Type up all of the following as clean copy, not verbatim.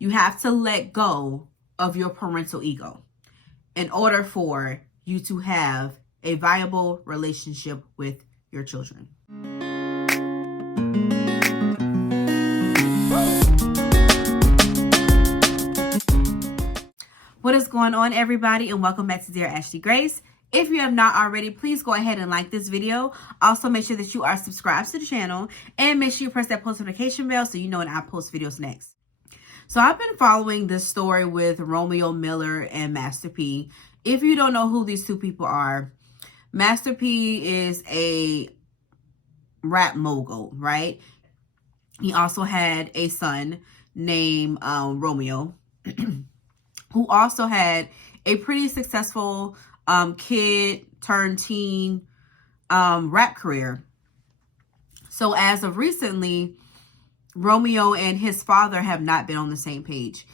You have to let go of your parental ego in order for you to have a viable relationship with your children. What is going on, everybody, and welcome back to Dear Ashley Grace. If you have not already, please go ahead and like this video. Also, make sure that you are subscribed to the channel and make sure you press that post notification bell so you know when I post videos next. So I've been following this story with Romeo Miller and Master P. If you don't know who these two people are, Master P is a rap mogul, right? He also had a son named Romeo, who also had a pretty successful kid turned teen rap career. So as of recently, Romeo and his father have not been on the same page.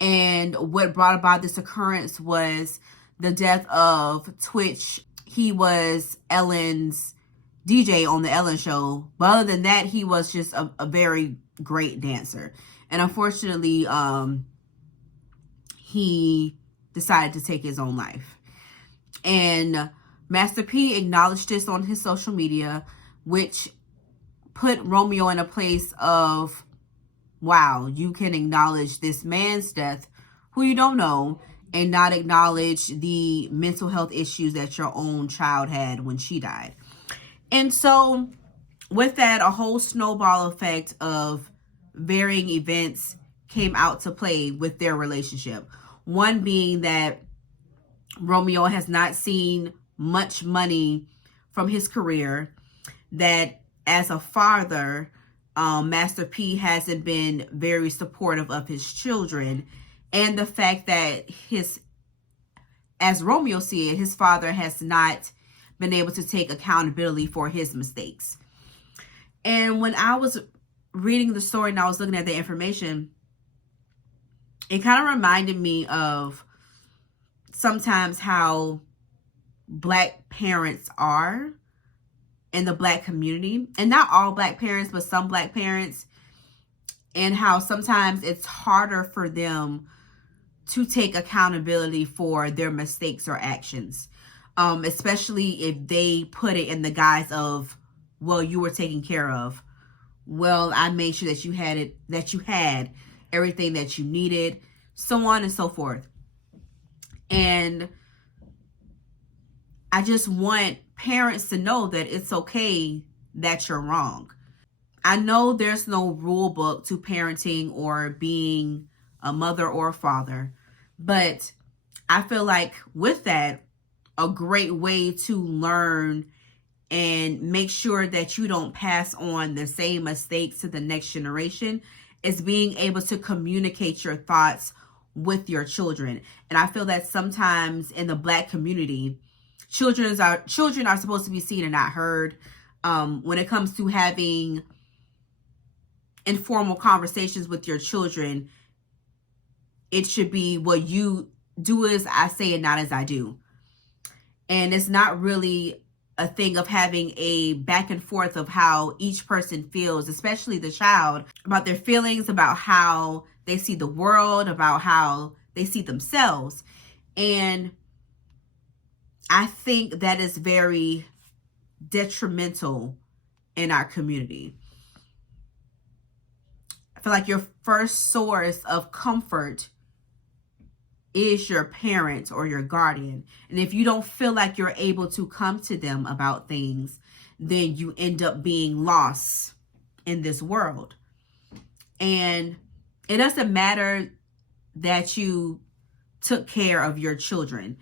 And what brought about this occurrence was the death of Twitch. He was Ellen's DJ on the Ellen show. But other than that, he was just a very great dancer. And unfortunately, he decided to take his own life. And Master P acknowledged this on his social media, which put Romeo in a place of, wow, you can acknowledge this man's death who you don't know and not acknowledge the mental health issues that your own child had when she died. And so with that, a whole snowball effect of varying events came out to play with their relationship. One being that Romeo has not seen much money from his career, that as a father, Master P hasn't been very supportive of his children, and the fact that as Romeo see it, his father has not been able to take accountability for his mistakes. And when I was reading the story and I was looking at the information, it kind of reminded me of sometimes how Black parents are in the Black community, and not all Black parents, but some Black parents, and how sometimes it's harder for them to take accountability for their mistakes or actions, especially if they put it in the guise of, well, you were taken care of. Well, I made sure that you had everything that you needed, so on and so forth. And I just want parents to know that it's okay that you're wrong. I know there's no rule book to parenting or being a mother or a father, but I feel like with that, a great way to learn and make sure that you don't pass on the same mistakes to the next generation is being able to communicate your thoughts with your children. And I feel that sometimes in the Black community, children are supposed to be seen and not heard. When it comes to having informal conversations with your children, it should be, what you do as I say and not as I do. And it's not really a thing of having a back and forth of how each person feels, especially the child, about their feelings, about how they see the world, about how they see themselves. And I think that is very detrimental in our community. I feel like your first source of comfort is your parent or your guardian. And if you don't feel like you're able to come to them about things, then you end up being lost in this world. And it doesn't matter that you took care of your children.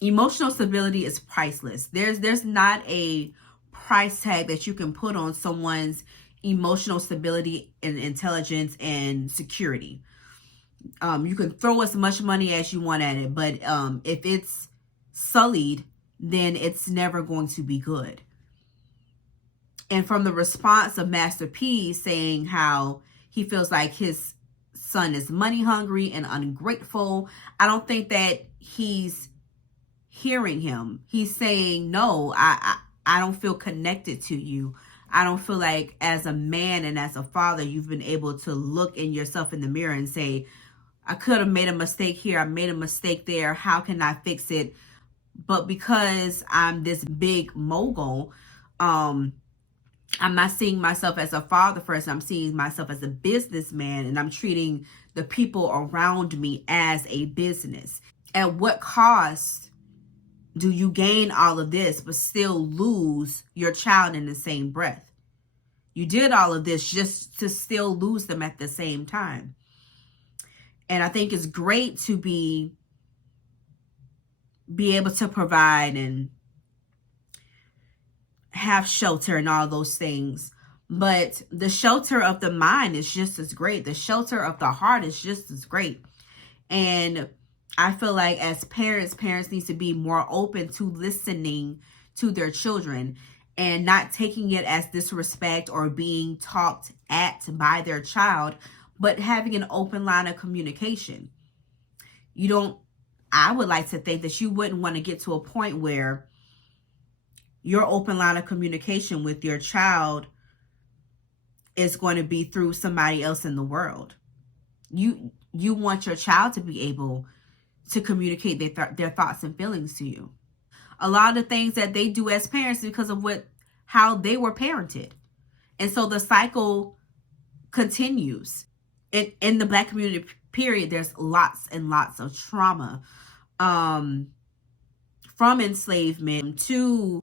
Emotional stability is priceless. There's not a price tag that you can put on someone's emotional stability and intelligence and security. You can throw as much money as you want at it, but if it's sullied, then it's never going to be good. And from the response of Master P saying how he feels like his son is money hungry and ungrateful, I don't think that he's hearing him. He's saying, no, I don't feel connected to you. I don't feel like as a man and as a father, you've been able to look in yourself in the mirror and say, I could have made a mistake here. I made a mistake there. How can I fix it? But because I'm this big mogul, I'm not seeing myself as a father first. I'm seeing myself as a businessman, and I'm treating the people around me as a business. At what cost do you gain all of this but still lose your child in the same breath? You did all of this just to still lose them at the same time. And I think it's great to be able to provide and have shelter and all those things. But the shelter of the mind is just as great. The shelter of the heart is just as great. And I feel like as parents need to be more open to listening to their children and not taking it as disrespect or being talked at by their child, but having an open line of communication. I would like to think that you wouldn't want to get to a point where your open line of communication with your child is going to be through somebody else in the world. You want your child to be able to communicate their thoughts and feelings to you. A lot of the things that they do as parents is because of how they were parented. And so the cycle continues. In the Black community, period, there's lots and lots of trauma. From enslavement to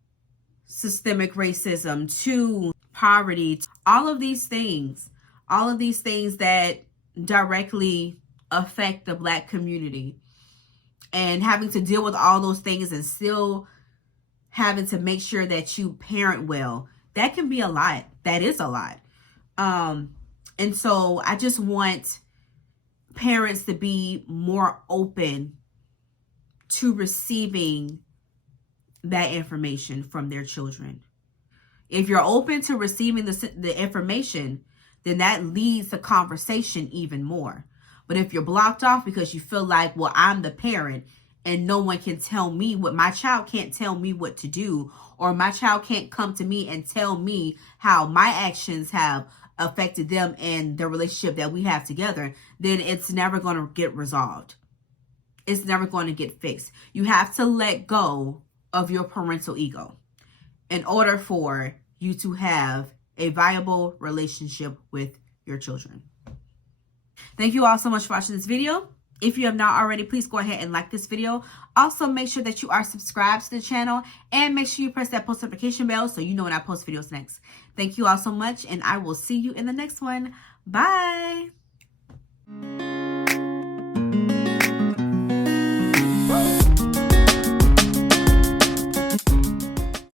systemic racism to poverty, all of these things that directly affect the Black community, and having to deal with all those things and still having to make sure that you parent well, that can be a lot. That is a lot. And so I just want parents to be more open to receiving that information from their children. If you're open to receiving the information, then that leads the conversation even more. But if you're blocked off because you feel like, well, I'm the parent and no one can tell me my child can't tell me what to do, or my child can't come to me and tell me how my actions have affected them and the relationship that we have together, then it's never going to get resolved. It's never going to get fixed. You have to let go of your parental ego in order for you to have a viable relationship with your children. Thank you all so much for watching this video. If you have not already, please go ahead and like this video. Also, make sure that you are subscribed to the channel and make sure you press that post notification bell so you know when I post videos next. Thank you all so much, and I will see you in the next one. Bye.